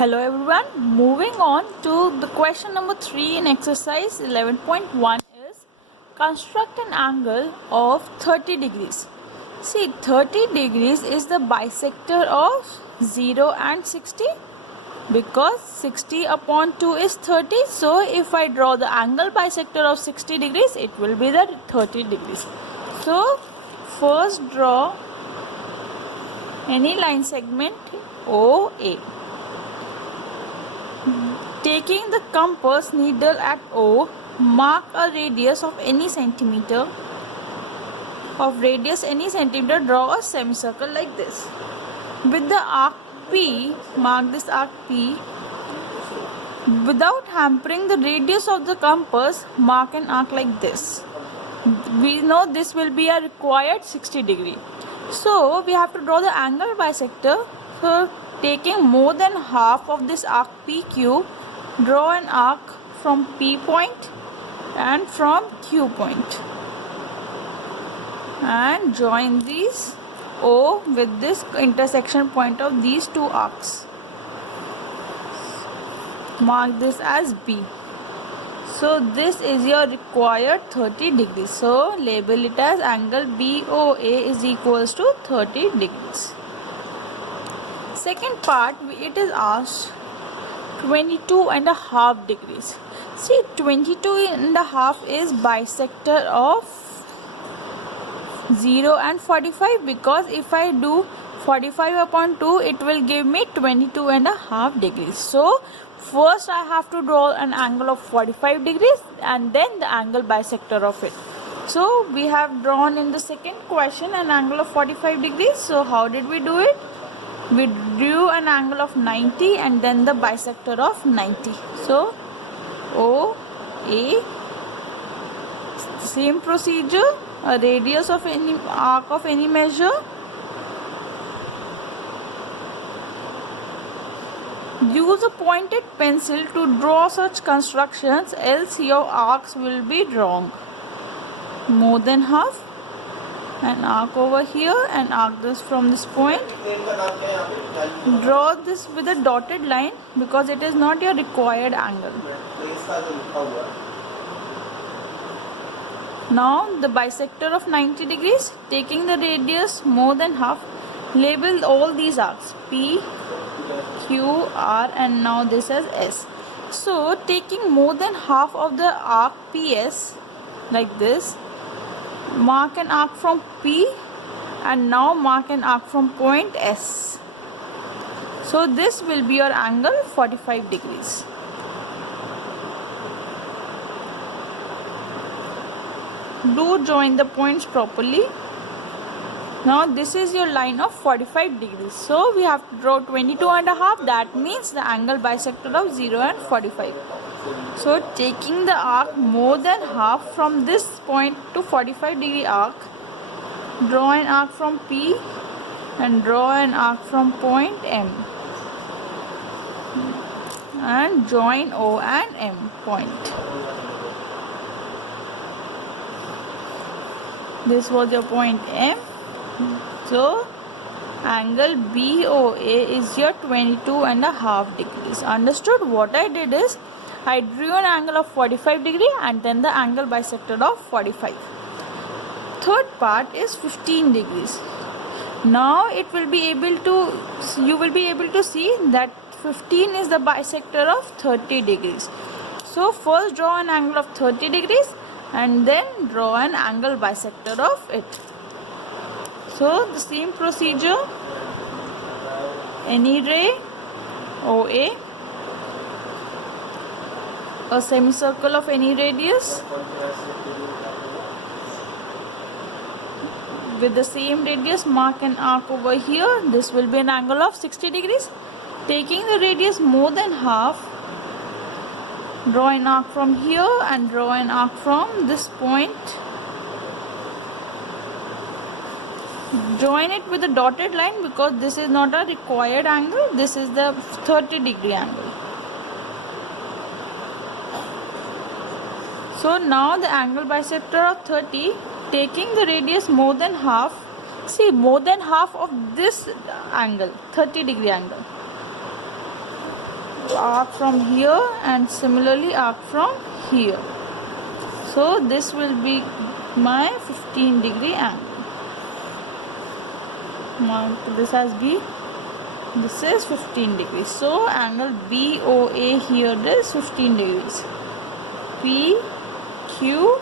Hello everyone, moving on to the question number 3 in exercise 11.1 is construct an angle of 30 degrees. See, 30 degrees is the bisector of 0 and 60 because 60 upon 2 is 30. So if I draw the angle bisector of 60 degrees, it will be the 30 degrees. So first draw any line segment OA. Taking the compass needle at O, mark a radius of any centimeter. Draw a semicircle like this. With the arc P, mark this arc P. Without hampering the radius of the compass, mark an arc like this. We know this will be a required 60 degree. So we have to draw the angle bisector. So taking more than half of this arc PQ, draw an arc from P point and from Q point and join these O with this intersection point of these two arcs. Mark this as B. So this is your required 30 degrees. So label it as angle BOA is equals to 30 degrees. Second part, it is asked 22.5 degrees. See, 22.5 is bisector of 0 and 45 because if I do 45 upon 2, it will give me 22.5 degrees. So first I have to draw an angle of 45 degrees and then the angle bisector of it. So we have drawn in the second question an angle of 45 degrees. So how did we do it? We drew an angle of 90 and then the bisector of 90. So OA, same procedure, a radius of any arc of any measure. Use a pointed pencil to draw such constructions, else your arcs will be wrong. More than half, an arc over here, and arc this from this point. Draw this with a dotted line because it is not your required angle. Now the bisector of 90 degrees, taking the radius more than half, label all these arcs P, Q, R, and now this as S. So taking more than half of the arc PS like this, mark an arc from P and now mark an arc from point S. So this will be your angle 45 degrees. Do join the points properly. Now this is your line of 45 degrees. So we have to draw 22.5. That means the angle bisector of 0 and 45. So taking the arc more than half from this point to 45 degree arc, draw an arc from P and draw an arc from point M and join O and M point. This was your point M. So angle BOA is your 22.5 degrees. Understood? What I did is I drew an angle of 45 degree and then the angle bisector of 45. Third part is 15 degrees. Now you will be able to see that 15 is the bisector of 30 degrees. So first draw an angle of 30 degrees and then draw an angle bisector of it. So the same procedure, any ray OA, a semicircle of any radius with the same radius, mark an arc over here. This will be an angle of 60 degrees. Taking the radius more than half, draw an arc from here and draw an arc from this point. Join it with a dotted line because this is not a required angle. This is the 30 degree angle. So now the angle bisector of 30, taking the radius more than half. See, more than half of this angle, 30 degree angle. arc from here and similarly arc from here. So this will be my 15-degree angle. Mark this as B. This is 15 degrees. So angle BOA here is 15 degrees. P, Q,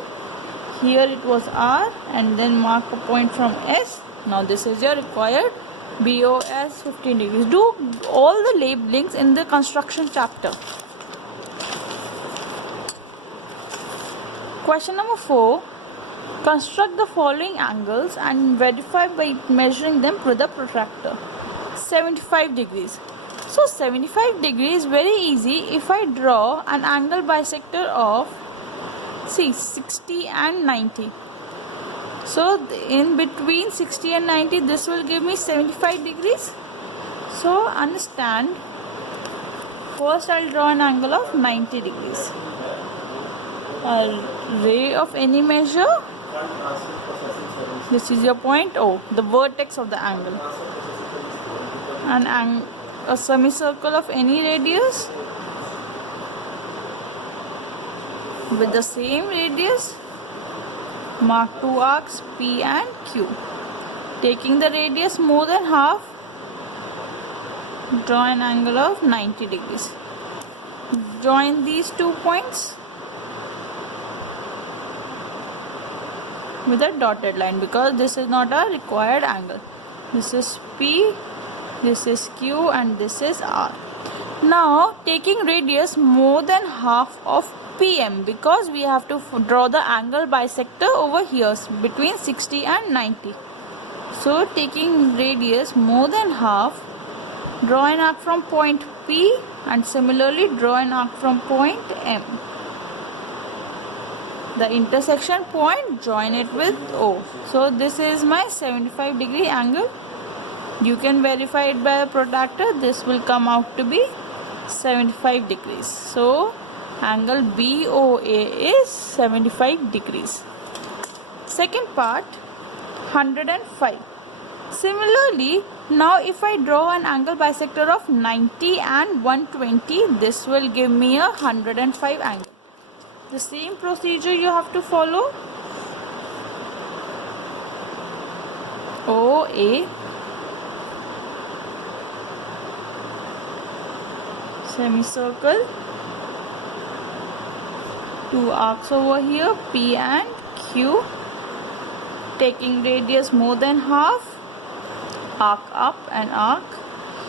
here it was R, and then mark a point from S. Now this is your required BO as 15 degrees. Do all the labelings in the construction chapter. Question number 4. Construct the following angles and verify by measuring them with the protractor. 75 degrees. So 75 degrees very easy if I draw an angle bisector of 60 and 90. So in between 60 and 90 this will give me 75 degrees. So understand, first I'll draw an angle of 90 degrees. A ray of any measure. This is your point O, the vertex of the angle. A semicircle of any radius with the same radius. Mark two arcs P and Q. Taking the radius more than half, draw an angle of 90 degrees. Join these 2 points with a dotted line because this is not a required angle. This is P, this is Q, and this is R. Now taking radius more than half of PM because we have to draw the angle bisector over here between 60 and 90. So taking radius more than half, draw an arc from point P and similarly draw an arc from point M. The intersection point, join it with O. So this is my 75-degree angle. You can verify it by a protractor. This will come out to be 75 degrees. So angle BOA is 75 degrees. Second part, 105. Similarly, now if I draw an angle bisector of 90 and 120, this will give me a 105 angle. The same procedure you have to follow. OA, semicircle, two arcs over here, P and Q. Taking radius more than half, arc up and arc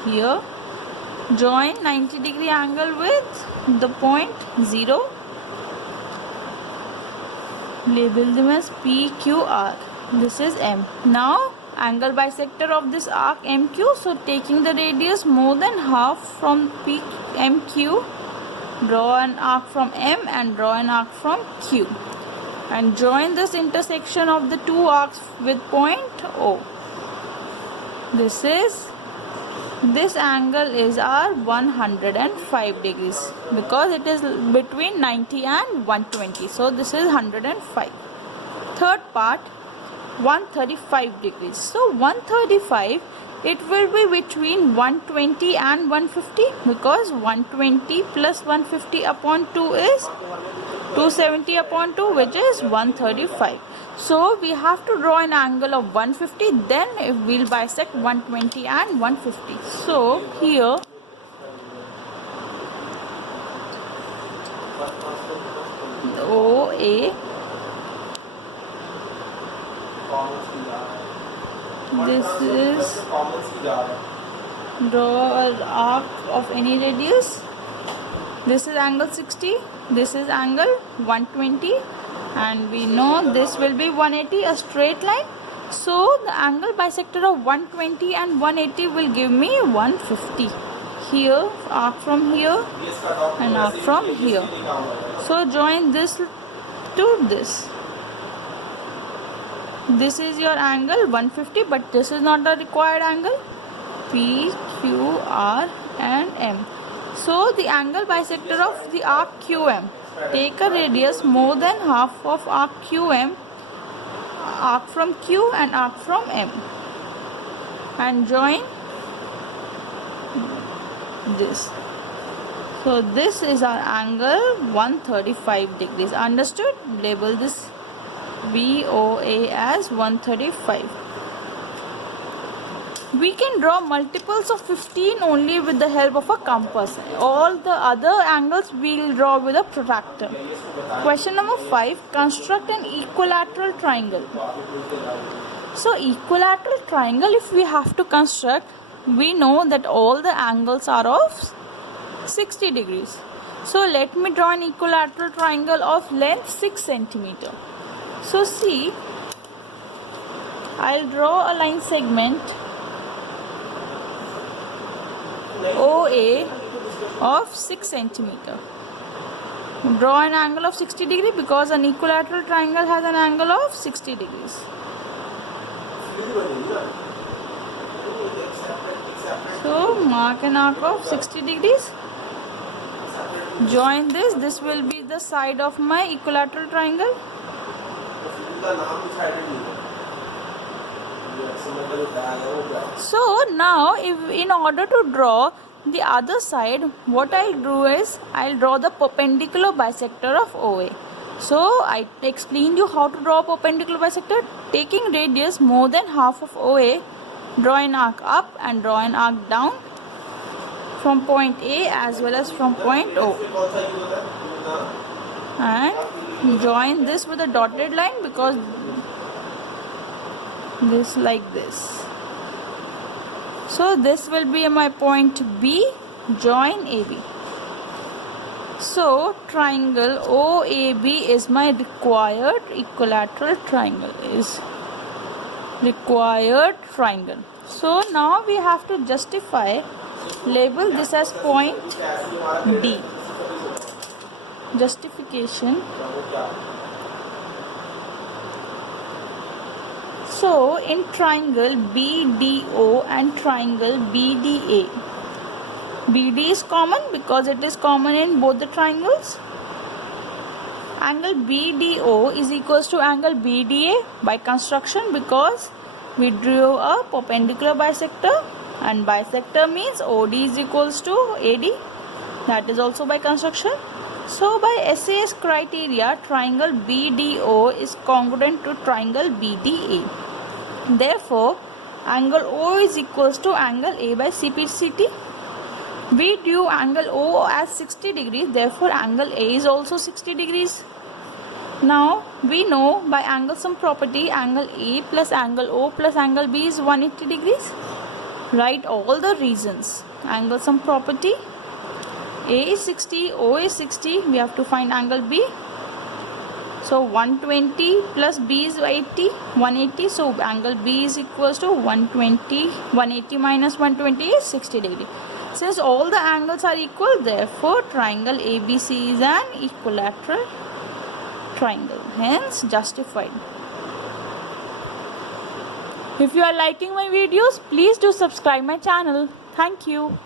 here. Join 90-degree angle with the point 0. Label them as P, Q, R. This is M. Now angle bisector of this arc MQ. So taking the radius more than half from P, MQ, draw an arc from M and draw an arc from Q. And join this intersection of the two arcs with point O. This angle is our 105 degrees because it is between 90 and 120. So this is 105. Third part, 135 degrees. So 135, it will be between 120 and 150 because 120 plus 150 upon 2 is 270 upon 2, which is 135. So we have to draw an angle of 150, then we'll bisect 120 and 150. So here OA, this is, draw an arc of any radius. This is angle 60, this is angle 120, and we know this will be 180, a straight line. So the angle bisector of 120 and 180 will give me 150. Here, arc from here and arc from here. So join this to this. This is your angle 150, but this is not the required angle. P, Q, R and M. So the angle bisector of the arc QM. Take a radius more than half of arc QM, arc from Q and arc from M, and join this. So this is our angle 135 degrees. Understood? Label this BOA as 135. We can draw multiples of 15 only with the help of a compass. All the other angles we will draw with a protractor. Question number 5. Construct an equilateral triangle. So equilateral triangle, if we have to construct, we know that all the angles are of 60 degrees. So let me draw an equilateral triangle of length 6 centimeter. So see, I'll draw a line segment OA of 6 centimeter. Draw an angle of 60 degree because an equilateral triangle has an angle of 60 degrees. So mark an arc of 60 degrees. Join this. This will be the side of my equilateral triangle. So now, if in order to draw the other side, what I'll do is I'll draw the perpendicular bisector of OA. So I explained you how to draw a perpendicular bisector. Taking radius more than half of OA, draw an arc up and draw an arc down from point A as well as from point O. And join this with a dotted line because this like this. So this will be my point B. Join AB. So triangle OAB is my required equilateral triangle. So now we have to justify. Label this as point D. Justification. So in triangle BDO and triangle BDA, BD is common because it is common in both the triangles. Angle BDO is equals to angle BDA by construction because we drew a perpendicular bisector, and bisector means OD is equals to AD. That is also by construction. So by SAS criteria, triangle BDO is congruent to triangle BDA. Therefore, angle O is equals to angle A by CPCT. We drew angle O as 60 degrees, therefore angle A is also 60 degrees. Now we know by angle sum property, angle A plus angle O plus angle B is 180 degrees. Write all the reasons. Angle sum property, A is 60, O is 60, we have to find angle B. So 120 plus B is 80, 180. So angle B is equals to 120. 180 minus 120 is 60 degree. Since all the angles are equal, therefore triangle ABC is an equilateral triangle. Hence justified. If you are liking my videos, please do subscribe my channel. Thank you.